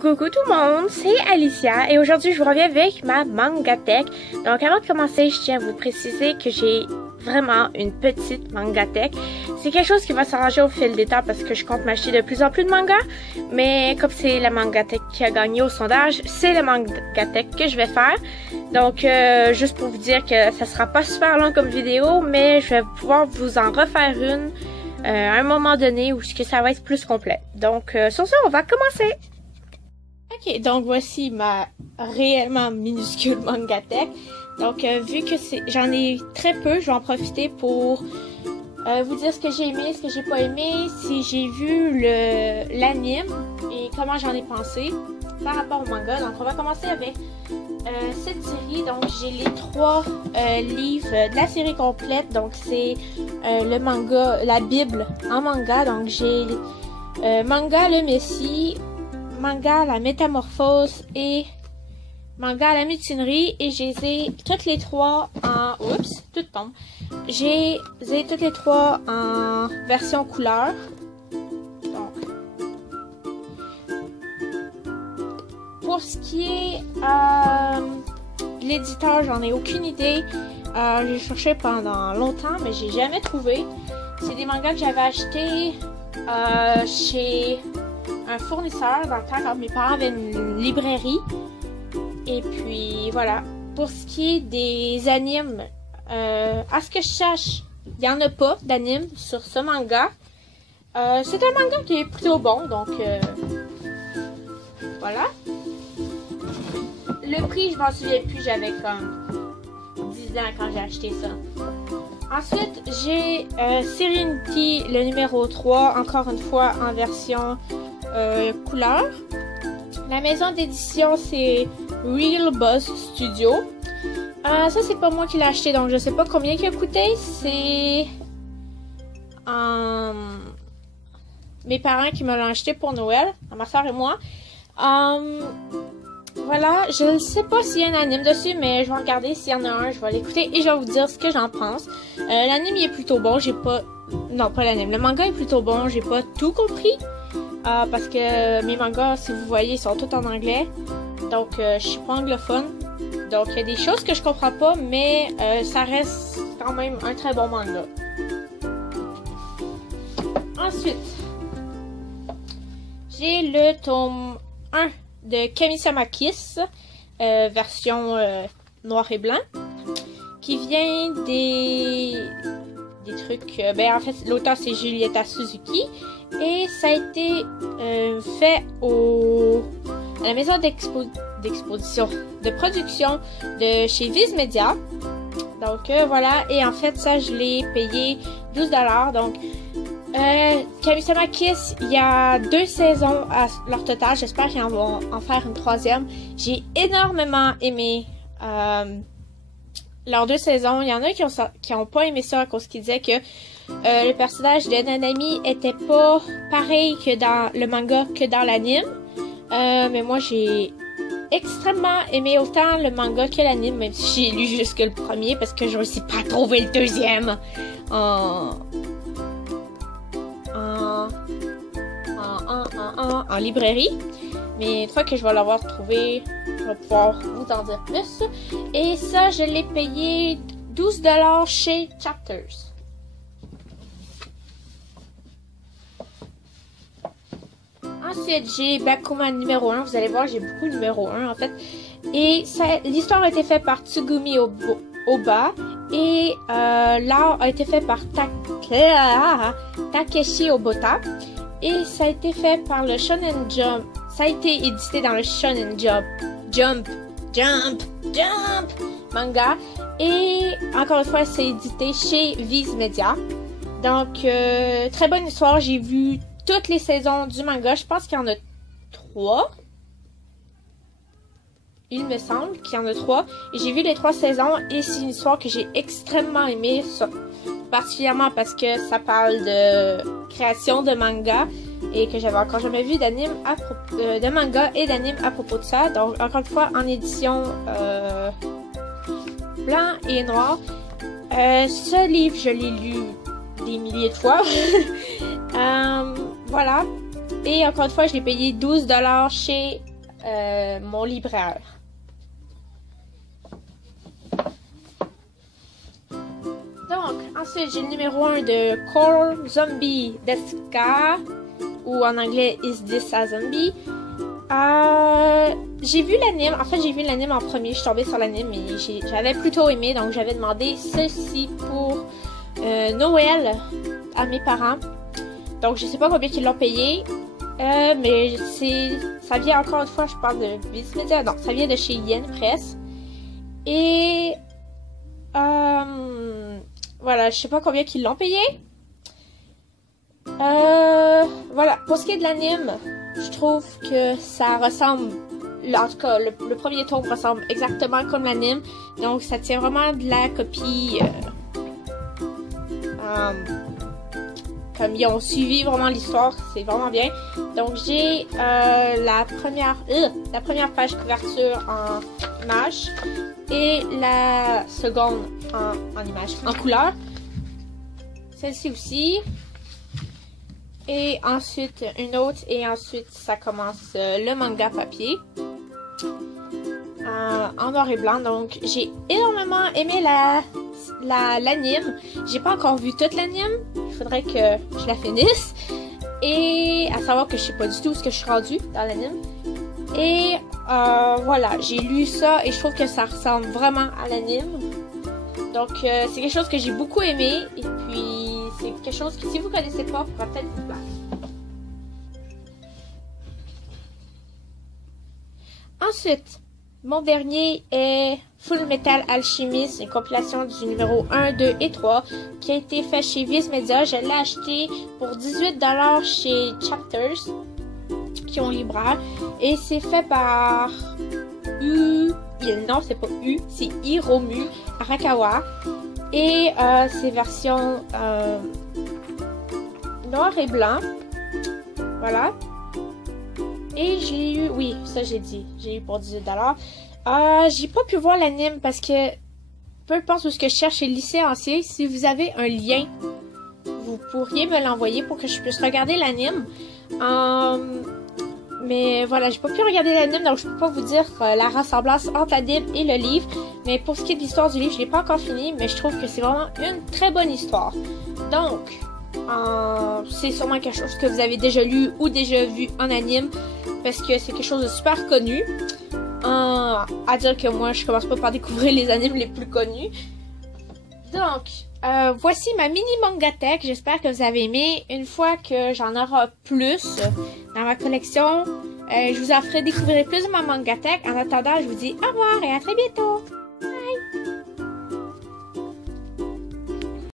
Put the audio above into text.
Coucou tout le monde, c'est Alicia et aujourd'hui je vous reviens avec ma Mangatech. Donc avant de commencer, je tiens à vous préciser que j'ai vraiment une petite Mangatech. C'est quelque chose qui va s'arranger au fil des temps parce que je compte m'acheter de plus en plus de mangas. Mais comme c'est la Mangatech qui a gagné au sondage, c'est la Mangatech que je vais faire. Donc juste pour vous dire que ça sera pas super long comme vidéo, mais je vais pouvoir vous en refaire une à un moment donné où ça va être plus complet. Donc sur ça, on va commencer. Ok, donc voici ma réellement minuscule Mangatech. Donc vu que j'en ai très peu, je vais en profiter pour vous dire ce que j'ai aimé, ce que j'ai pas aimé, si j'ai vu l'anime et comment j'en ai pensé par rapport au manga. Donc on va commencer avec cette série. Donc j'ai les 3 livres de la série complète. Donc c'est le manga, la Bible en manga. Donc j'ai manga le Messie, manga la Métamorphose et manga la Mutinerie. Et je les ai toutes les 3 en... Oups, tout tombe. J'ai toutes les 3 en version couleur. Donc, pour ce qui est de l'éditeur, j'en ai aucune idée. J'ai cherché pendant longtemps, mais j'ai jamais trouvé. C'est des mangas que j'avais achetés chez un fournisseur dans le temps quand mes parents avaient une librairie. Et puis voilà. Pour ce qui est des animes, à ce que je sache, il n'y en a pas d'anime sur ce manga. C'est un manga qui est plutôt bon, donc voilà. Le prix, je m'en souviens plus, j'avais comme 10 ans quand j'ai acheté ça. Ensuite, j'ai Serenity, le numéro 3, encore une fois en version couleur. La maison d'édition, c'est Real Buzz Studio. Ça, c'est pas moi qui l'ai acheté, donc je sais pas combien il a coûté. C'est mes parents qui me l'ont acheté pour Noël, ma soeur et moi. Voilà, je ne sais pas s'il y a un anime dessus, mais je vais regarder s'il y en a un, je vais l'écouter et je vais vous dire ce que j'en pense. L'anime il est plutôt bon, j'ai pas... Non, pas l'anime, le manga est plutôt bon, j'ai pas tout compris. Parce que mes mangas, si vous voyez, sont tous en anglais. Donc, je suis pas anglophone. Donc, il y a des choses que je comprends pas, mais ça reste quand même un très bon manga. Ensuite, j'ai le tome 1 de Kami-sama Kiss, version noir et blanc, qui vient des trucs... ben, en fait, l'auteur, c'est Julieta Suzuki. Et ça a été fait à la maison d'exposition, de production de chez Viz Media. Donc voilà, et en fait ça je l'ai payé 12$. Donc Kami-sama Kiss, il y a 2 saisons à leur total. J'espère qu'ils vont en faire une 3e. J'ai énormément aimé leurs 2 saisons. Il y en a qui ont pas aimé ça à cause qu'ils disaient que le personnage de Nanami était pas pareil que dans le manga que dans l'anime. Mais moi j'ai extrêmement aimé autant le manga que l'anime, même si j'ai lu jusque le premier parce que je réussis pas à trouver le 2e en librairie. Mais une fois que je vais l'avoir trouvé, je vais pouvoir vous en dire plus. Et ça, je l'ai payé 12$ chez Chapters. Ensuite, j'ai Bakuman numéro 1. Vous allez voir, j'ai beaucoup de numéro 1 en fait. Et l'histoire a été faite par Tsugumi Oba. Et l'art a été fait par Takeshi Obota. Et ça a été fait par le Shonen Jump. Ça a été édité dans le Shonen Jump manga. Et encore une fois, c'est édité chez Viz Media. Donc, très bonne histoire. J'ai vu toutes les saisons du manga. Je pense qu'il y en a 3. Il me semble qu'il y en a 3. Et j'ai vu les 3 saisons. Et c'est une histoire que j'ai extrêmement aimée. Particulièrement parce que ça parle de création de manga. Et que j'avais encore jamais vu d'anime de manga et d'anime à propos de ça. Donc, encore une fois, en édition blanc et noir. Ce livre, je l'ai lu des milliers de fois. Voilà. Et encore une fois, je l'ai payé 12$ chez mon libraire. Donc, ensuite, j'ai le numéro 1 de Core Zombie Deska, ou en anglais Is This a Zombie? J'ai vu l'anime. En fait, j'ai vu l'anime en premier. Je suis tombée sur l'anime et j'avais plutôt aimé. Donc, j'avais demandé ceci pour Noël à mes parents. Donc, je sais pas combien ils l'ont payé. Mais ça vient encore une fois, je parle de Viz Media. Non, ça vient de chez Yen Press. Et voilà, je sais pas combien ils l'ont payé. Voilà, pour ce qui est de l'anime, je trouve que ça ressemble, en tout cas, le premier tome ressemble exactement comme l'anime. Donc, ça tient vraiment de la copie. Comme ils ont suivi vraiment l'histoire, c'est vraiment bien. Donc, j'ai la première page couverture en image et la seconde en image, en couleur. Celle-ci aussi. Et ensuite une autre, et ensuite ça commence le manga papier en noir et blanc. Donc j'ai énormément aimé l'anime. J'ai pas encore vu toute l'anime, il faudrait que je la finisse. Et à savoir que je sais pas du tout ce que je suis rendue dans l'anime. Et voilà, j'ai lu ça et je trouve que ça ressemble vraiment à l'anime. Donc c'est quelque chose que j'ai beaucoup aimé, et puis c'est quelque chose que si vous connaissez pas, pourra peut-être vous plaire. Ensuite, mon dernier est Full Metal Alchemist, une compilation du numéro 1, 2 et 3 qui a été fait chez Viz Media. Je l'ai acheté pour 18$ chez Chapters, qui ont libraire. Et c'est fait par non, c'est pas c'est Hiromu Arakawa. Et c'est version noir et blanc. Voilà. Et j'ai eu, oui, ça j'ai dit, j'ai eu pour 18$. J'ai pas pu voir l'anime parce que peu importe où ce que je cherche, c'est lycée ancien. Si vous avez un lien, vous pourriez me l'envoyer pour que je puisse regarder l'anime. Mais voilà, j'ai pas pu regarder l'anime, donc je peux pas vous dire la ressemblance entre l'anime et le livre. Mais pour ce qui est de l'histoire du livre, je l'ai pas encore fini, mais je trouve que c'est vraiment une très bonne histoire. Donc, c'est sûrement quelque chose que vous avez déjà lu ou déjà vu en anime, parce que c'est quelque chose de super connu. À dire que moi, je commence pas par découvrir les animes les plus connus. Donc, voici ma mini mangatech. J'espère que vous avez aimé. Une fois que j'en aurai plus dans ma collection, je vous en ferai découvrir plus de ma mangatech. En attendant, je vous dis au revoir et à très bientôt.